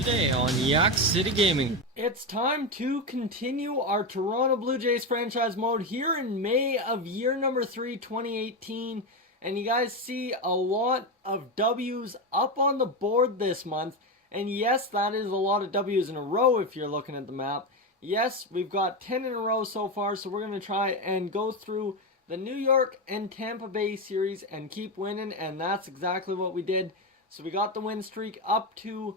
Today on Yak City Gaming. It's time to continue our Toronto Blue Jays franchise mode here in May of year number 3, 2018. And you guys see a lot of W's up on the board this month. And yes, that is a lot of W's in a row if you're looking at the map. Yes, we've got 10 in a row so far, so we're going to try and go through the New York and Tampa Bay series and keep winning, and that's exactly what we did. So we got the win streak up to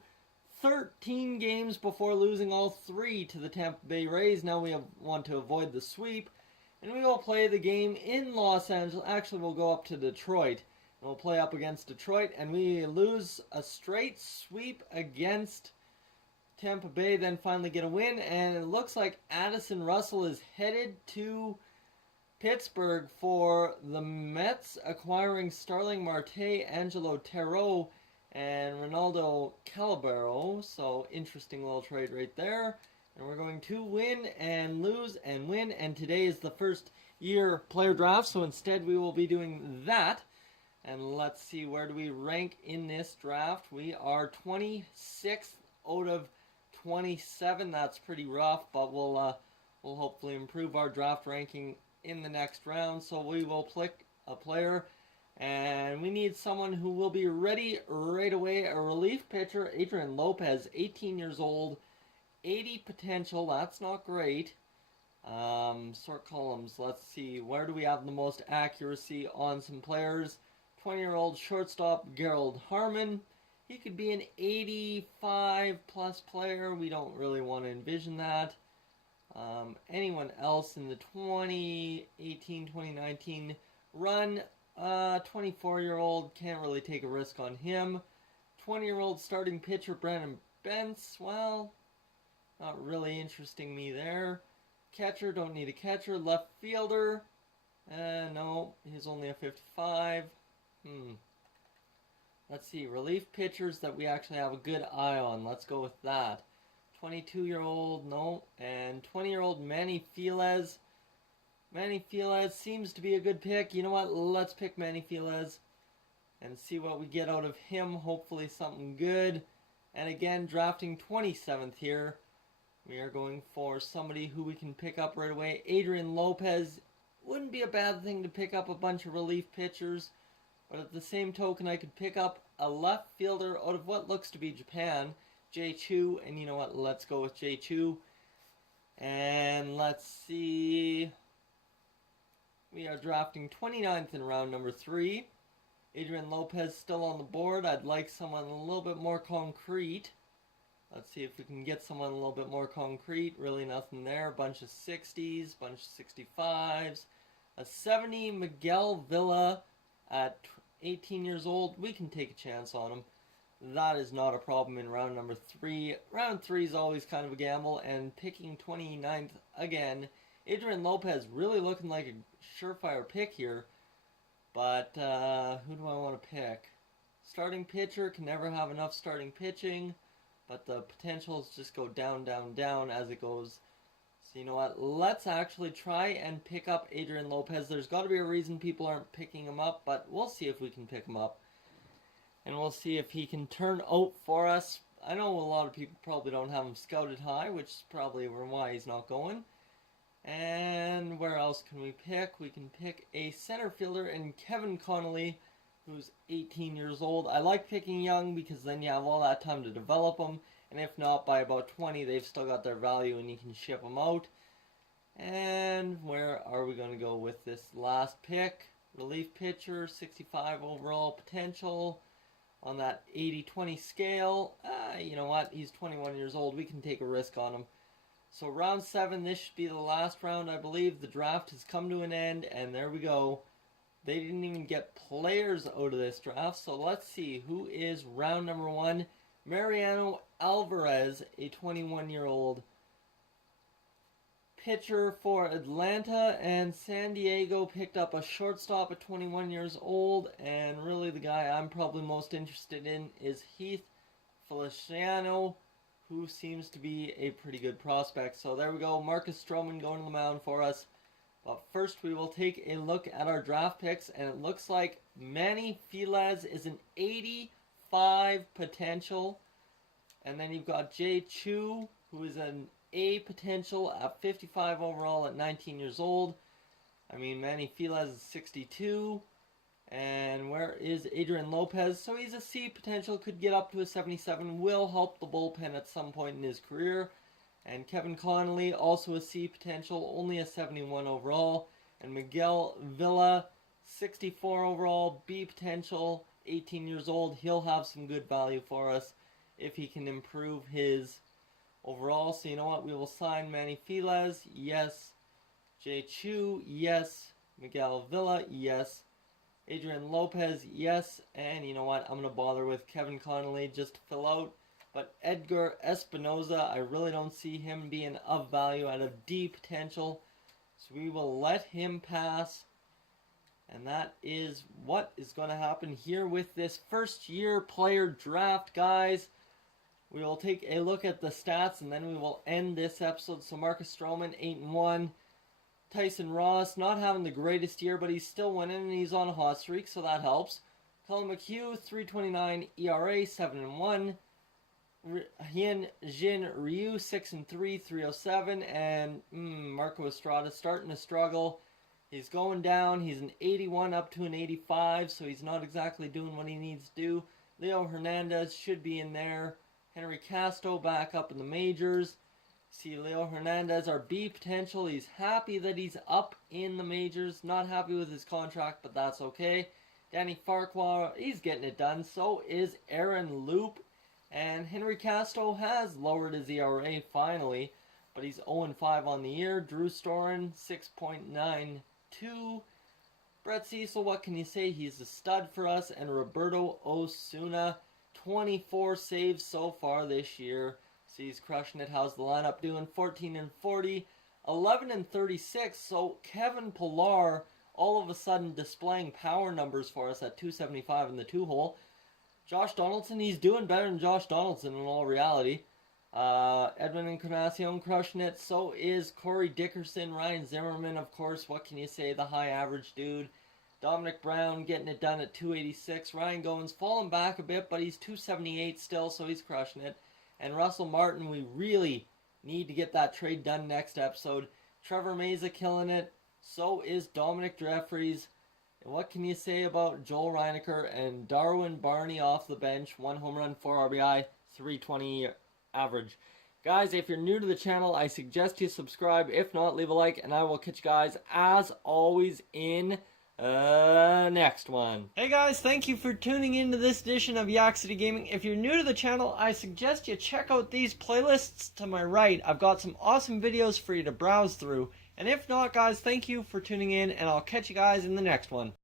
13 games before losing all 3 to the Tampa Bay Rays. Now we want to avoid the sweep, and we will play the game in Los Angeles. Actually, we'll go up to Detroit, and we'll play up against Detroit, and we lose a straight sweep against Tampa Bay, then finally get a win, and it looks like Addison Russell is headed to Pittsburgh for the Mets, acquiring Starling Marte, Angelo Tarot, and Ronaldo Calabaro. So interesting little trade right there. And we're going to win and lose and win. And today is the first year player draft, so instead we will be doing that. And let's see, where do we rank in this draft? We are 26th out of 27. That's pretty rough, but we'll hopefully improve our draft ranking in the next round. So we will pick a player, and we need someone who will be ready right away. A relief pitcher, Adrian Lopez, 18 years old, 80 potential. That's not great. Sort columns. Let's see, where do we have the most accuracy on some players? 20-year-old shortstop Gerald Harmon. He could be an 85 plus player. We don't really want to envision that. Anyone else in the 2018-2019 run? 24-year-old, can't really take a risk on him. 20-year-old starting pitcher Brandon Bentz, well, not really interesting me there. Catcher, don't need a catcher. Left fielder, no, he's only a 55. Let's see, relief pitchers that we actually have a good eye on. Let's go with that. 22-year-old, no. And 20-year-old Manny Felez. Manny Felez seems to be a good pick. You know what? Let's pick Manny Felez and see what we get out of him. Hopefully something good. And again, drafting 27th here. We are going for somebody who we can pick up right away. Adrian Lopez. Wouldn't be a bad thing to pick up a bunch of relief pitchers. But at the same token, I could pick up a left fielder out of what looks to be Japan, Jay Chu, and you know what, let's go with Jay Chu. And let's see, we are drafting 29th in round number 3. Adrian Lopez still on the board. I'd like someone a little bit more concrete. Let's see if we can get someone a little bit more concrete. Really nothing there. A bunch of 60s, bunch of 65s. A 70 Miguel Villa at 18 years old. We can take a chance on him. That is not a problem in round number 3. Round 3 is always kind of a gamble, and picking 29th again. Adrian Lopez really looking like a surefire pick here, but who do I want to pick? Starting pitcher, can never have enough starting pitching, but the potentials just go down, down, down as it goes. So you know what, let's actually try and pick up Adrian Lopez. There's got to be a reason people aren't picking him up, but we'll see if we can pick him up. And we'll see if he can turn out for us. I know a lot of people probably don't have him scouted high, which is probably why he's not going. And where else can we pick? We can pick a center fielder in Kevin Connolly, who's 18 years old. I like picking young because then you have all that time to develop them. And if not, by about 20, they've still got their value and you can ship them out. And where are we going to go with this last pick? Relief pitcher, 65 overall potential. On that 80-20 scale, you know what, he's 21 years old. We can take a risk on him. So round 7, this should be the last round, I believe. The draft has come to an end, and there we go. They didn't even get players out of this draft. So let's see, who is round number 1? Mariano Alvarez, a 21-year-old pitcher for Atlanta, and San Diego picked up a shortstop at 21 years old, and really the guy I'm probably most interested in is Heath Feliciano, who seems to be a pretty good prospect. So there we go, Marcus Stroman going to the mound for us. But first we will take a look at our draft picks, and it looks like Manny Felez is an 85 potential. And then you've got Jay Chu, who is an A potential at 55 overall at 19 years old. I mean, Manny Felez is 62. And where is Adrian Lopez? So he's a C potential, could get up to a 77, will help the bullpen at some point in his career. And Kevin Connolly, also a C potential, only a 71 overall. And Miguel Villa, 64 overall, B potential, 18 years old. He'll have some good value for us if he can improve his overall. So you know what? We will sign Manny Felez, yes. Jay Chu, yes. Miguel Villa, yes. Adrian Lopez, yes. And you know what? I'm going to bother with Kevin Connolly just to fill out. But Edgar Espinoza, I really don't see him being of value at a D potential. So we will let him pass. And that is what is going to happen here with this first year player draft, guys. We will take a look at the stats and then we will end this episode. So Marcus Stroman, 8-1. Tyson Ross, not having the greatest year, but he's still winning and he's on a hot streak, so that helps. Colin McHugh, 3.29 ERA, 7-1. Hyun Jin Ryu, 6-3, 3.07. And Marco Estrada starting to struggle. He's going down. He's an 81 up to an 85, so he's not exactly doing what he needs to do. Leo Hernandez should be in there. Henry Casto back up in the majors. See Leo Hernandez, our B potential. He's happy that he's up in the majors. Not happy with his contract, but that's okay. Danny Farquhar, he's getting it done. So is Aaron Loop. And Henry Casto has lowered his ERA finally, but he's 0-5 on the year. Drew Storen, 6.92. Brett Cecil, what can you say? He's a stud for us. And Roberto Osuna, 24 saves so far this year. So he's crushing it. How's the lineup doing? 14-40, 11-36. So Kevin Pillar all of a sudden displaying power numbers for us at 275 in the 2-hole. Josh Donaldson, he's doing better than Josh Donaldson in all reality. Edwin Encarnacion crushing it. So is Corey Dickerson. Ryan Zimmerman, of course. What can you say? The high average dude. Dominic Brown getting it done at 286. Ryan Goins falling back a bit, but he's 278 still, so he's crushing it. And Russell Martin, we really need to get that trade done next episode. Trevor Meza killing it. So is Dominic Jeffries. And what can you say about Joel Reinecker and Darwin Barney off the bench? 1 home run, 4 RBI, 320 average. Guys, if you're new to the channel, I suggest you subscribe. If not, leave a like, and I will catch you guys, as always, in next one. Hey guys, thank you for tuning into this edition of Yak City Gaming. If you're new to the channel, I suggest you check out these playlists to my right. I've got some awesome videos for you to browse through. And if not, guys, thank you for tuning in, and I'll catch you guys in the next one.